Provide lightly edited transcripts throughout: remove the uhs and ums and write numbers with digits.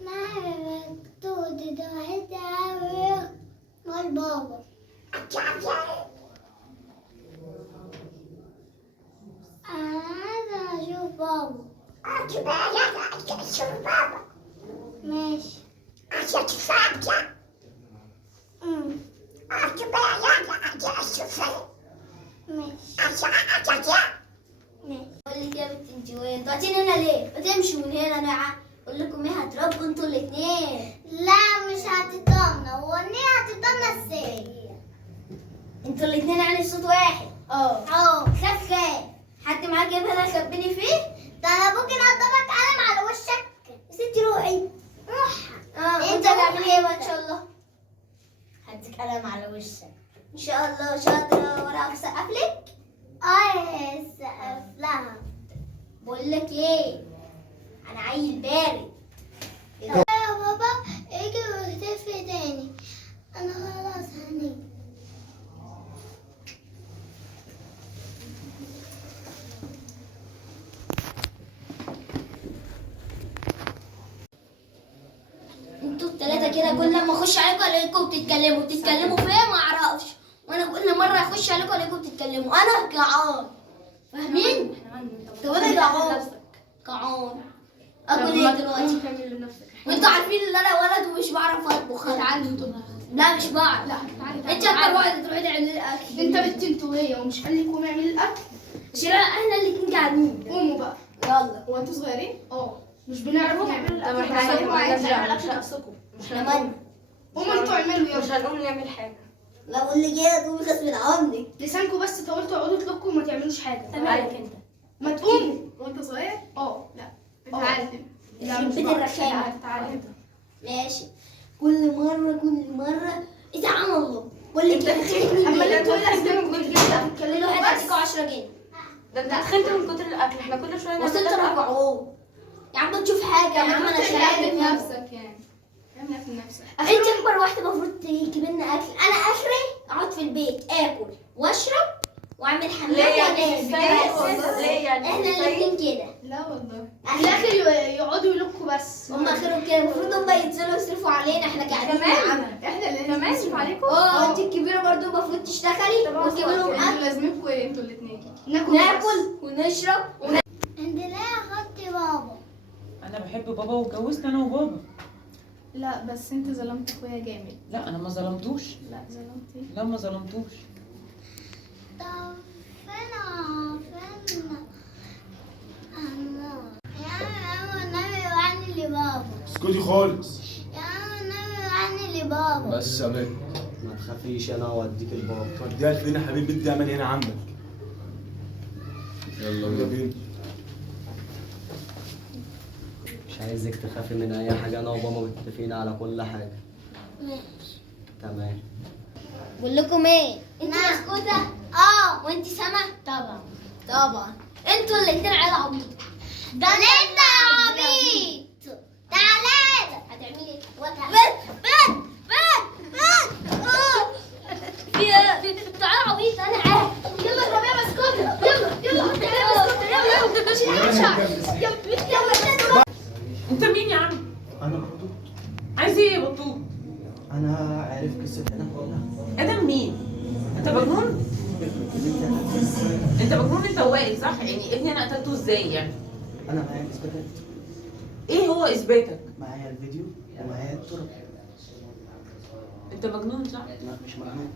ما مكتوب ده هداوي والبابا أنا عايزة أشوف بابا. أشوف بابا. ماشي. عشان تفاجأ. ماشي. بقول لك يا بنت انت وين؟ انتوا قاعدين هنا ليه؟ ما تمشوا من هنا انا اقول لكم ايه هتربوا انتوا الاثنين. لا مش هتطمنا، هو ليه هتطمنا ازاي؟ انتوا الاثنين يعني صوت واحد. اه خاف حد معاه جبهه انا خبيني فيه؟ ده انا ممكن اضربك قلم على وشك. يا ستي روحي. روح. انت هتعملي ايه بقى ان شاء الله؟ هديك قلم على وشك ان شاء الله. شاطره ولا اسقف لك؟ سقف لها. بقول لك ايه، انا عيل بارد. يا بابا اجي واختفي تاني، انا خلاص هنيجي. انتوا التلاتة كده كل لما اخش عليكم الاقيكم بتتكلموا فين ما اعرفش، وانا كل مرة اخش عليكم الاقيكم بتتكلموا. انا جعان فاهمين؟ طب انا جعان اكل ايه دلوقتي؟ وانتوا عارفين ان انا ولد ومش بعرف اطبخ. لا مش بعرف. لا انت اكتر واحده تروحي تعملي الاكل. انت بنت انت وهي ومش قال لك قومي اعملي الاكل. شيرين احنا الاتنين قاعدين. قوموا بقى. يلا. هو انتوا صغيرين؟ مش بنعرف نعمل طب الاكل. احنا عايزين عايزين نعمل نعمل اكل اكل نفسكم. لمن؟ قوموا انتوا اعملوا مش يلا. هنقوم نعمل حاجه. لو اللي جايه تقومي غصب عنك. لسانكم بس طولتوا اقعدوا تلقوا وما تعملوش حاجه. عليك انت. ما تقوموا. وانت صغير؟ لا اتعلم. يخرب بيت الرخامه. اتعلم. ماشي. كل مره اتعامل الله. بقول لك اما اللي تقول لك ده ممكن كل واحد هديكوا 10 جنيه. ده انت اتخنت من كتر الاكل، احنا كل شويه وصلت نعمل اكل. ربعوه. يا عم تشوف حاجه يا عم انا شغال نفسك يعني. اعمل اكل نفسك. انت اكبر واحده المفروض تجيب لنا اكل. انا اخري اقعد في البيت اكل واشرب واعمل حمام ليه يعني؟ وانام. ليه يعني؟ احنا الاثنين كده. لا والله. في الاخر يقعدوا يلقوا بس. هم اخرهم كده. المفروض هم ينزلوا يصرفوا علينا. احنا قاعدين يا عم. احنا اللي كمان نصرف عليكم؟ انت الكبيره برضو المفروض تشتغلي وتجيب لهم انتوا اكل. لازمكم ايه انتوا الاثنين؟ ناكل ونشرب انت ليه اخدت بابا؟ انا بحب بابا واتجوزت انا وبابا. لا بس انت ظلمت اخويا جامد. لا انا ما ظلمتوش. لا ظلمتي. لا ما ظلمتوش. طب فين عمار؟ يا عم النبي وعني لبابا. اسكتي خالص. يا عم النبي وعني لبابا. بس يا بنت ما تخافيش انا اوديك الباب. توديها لفين يا حبيبي؟ بدي اعمل هنا عندك. يلا بينا. مش عايزك تخافي من اي حاجه، انا وماما متفقين على كل حاجه. ماشي. تمام. بقول لكم ايه؟ انت نعم. مسكوته وانت سما. طبعا انتوا الاثنين عيال عبيط. ده انت عبيط. تعالى. هتعملي ايه؟ في تعالى عبيط انا عارف. يلا اضرب يا مسكوتة. يلا انت مين يا عم؟ انا بطوط. عايز ايه يا بطوط؟ انا عارف قصه ادم كلها. ادم مين؟ انت مجنون؟ انت مجنون انت وائل صح؟ يعني ابني انا قتلته ازاي يعني؟ انا معايا اثباتات. ايه هو اثباتك؟ معايا الفيديو ومعايا الطرق. انت مجنون صح؟ لا مش مجنون.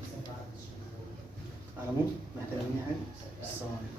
على مود محتاج مني حاجه. السلام عليكم.